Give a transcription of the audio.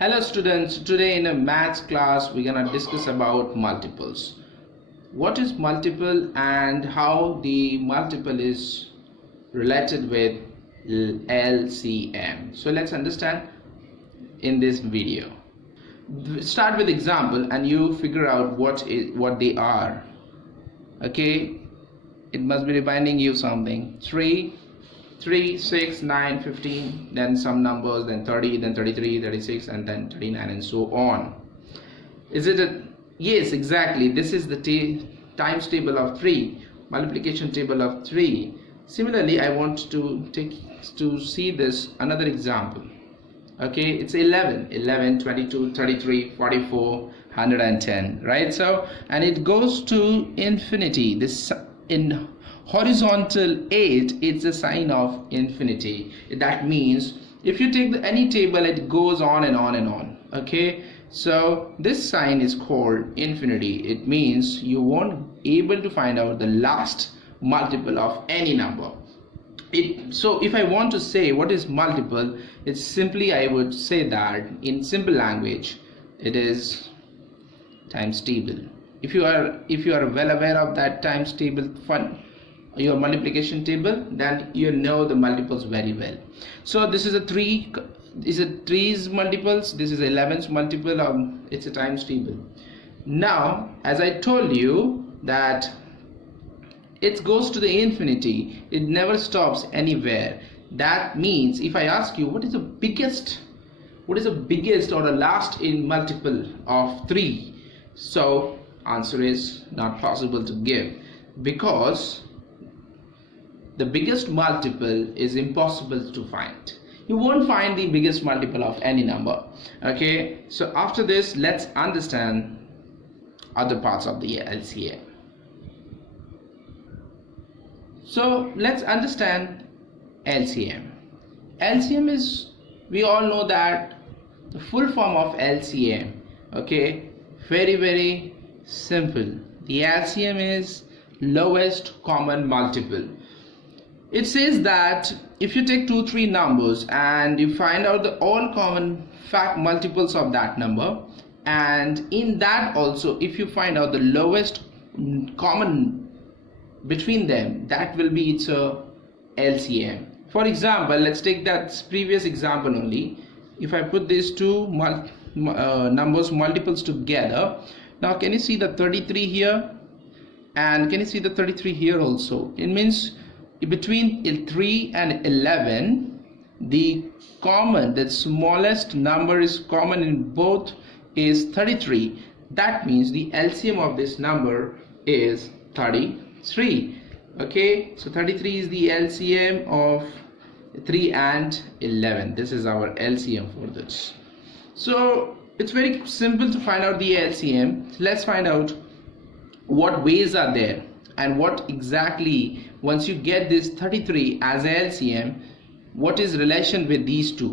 Hello students, today in a maths class we're gonna discuss about multiples. What is multiple and how the multiple is related with LCM. So let's understand in this video. Start with example and you figure out what they are. Okay, it must be reminding you something. 3, 6, 9, 15, then some numbers, then 30, then 33, 36, and then 39, and so on. Is it a yes? Exactly. This is the times table of 3, multiplication table of 3. Similarly, I want to see this another example. Okay, it's 11, 22, 33, 44, 110, right? So, and it goes to infinity. This in horizontal 8, it's a sign of infinity. That means if you take any table, it goes on and on and on. Okay, so this sign is called infinity. It means you won't be able to find out the last multiple of any number. So if I want to say what is multiple, it's simply, I would say that in simple language, it is times table. If you are well aware of that times table your multiplication table, then you know the multiples very well. So this is a 3 is a 3's multiples, this is 11's multiple, it's a times table. Now as I told you that it goes to the infinity, it never stops anywhere. That means if I ask you what is the biggest or the last in multiple of 3, so answer is not possible to give, because the biggest multiple is impossible to find. You won't find the biggest multiple of any number. Okay, so after this, let's understand other parts of the LCM. So let's understand LCM. LCM is, we all know that the full form of LCM. Okay, very simple. The LCM is lowest common multiple. It says that if you take 2, 3 numbers and you find out the all common multiples of that number, and in that also if you find out the lowest common between them, that will be its LCM. For example, let's take that previous example only. If I put these two numbers multiples together, now can you see the 33 here, and can you see the 33 here also? It means between 3 and 11, the smallest number is common in both is 33. That means the LCM of this number is 33. Okay, so 33 is the LCM of 3 and 11. This is our LCM for this. So it's very simple to find out the LCM. So let's find out what ways are there and what exactly, once you get this 33 as LCM, what is relation with these two.